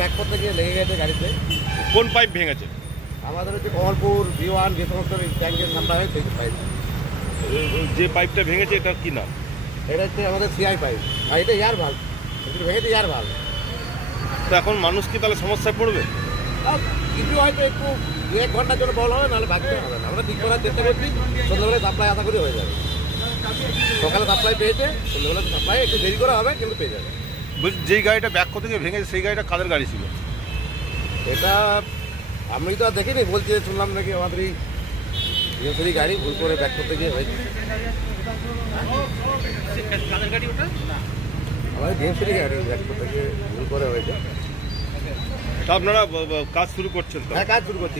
Back করতে গিয়ে লেগে গেছে গাড়িতে। কোন পাইপ ভেঙেছে? আমাদের হচ্ছে কমলপুর V1 যে সমস্ত ট্যাঙ্কের নাম্বার হয় সেই পাইপ। যে পাইপটা ভেঙেছে এটা কি নাম? এটা হচ্ছে আমাদের সিআই পাইপ, আর এটা এয়ার ভাল্ব, এটা ভেঙেছে এয়ার ভাল্ব। তো এখন মানুষ কি তাহলে সমস্যায় পড়বে? কিছু হয়তো একটু 1 ঘন্টার জন্য বল হবে, নাহলে বাকি হবে না। আমরা ঠিক করার চেষ্টা করছি, সন্ধ্যাবেলায় সাপ্লাই আশা করি হয়ে যাবে। সকালে সাপ্লাই পেয়েছে, সন্ধ্যাবেলা সাপ্লাই একটু দেরি করে হবে, কিন্তু পেয়ে যাবে। বলছি যেই গাড়িটা ব্যাক করতে গিয়ে ভেঙেছে সেই গাড়িটা কাদের গাড়ি ছিল? এটা আমি তো আর দেখিনি, বলছি শুনলাম নাকি আমাদের এই ডিএমসির গাড়ি ভুল করে ব্যাক করতে গিয়ে হয়েছে। আমাদের ডিএমসির গাড়ি ব্যাক করতে গিয়ে ভুল করে হয়েছে। তা আপনারা কাজ শুরু করছেন তো? হ্যাঁ, কাজ শুরু করছি।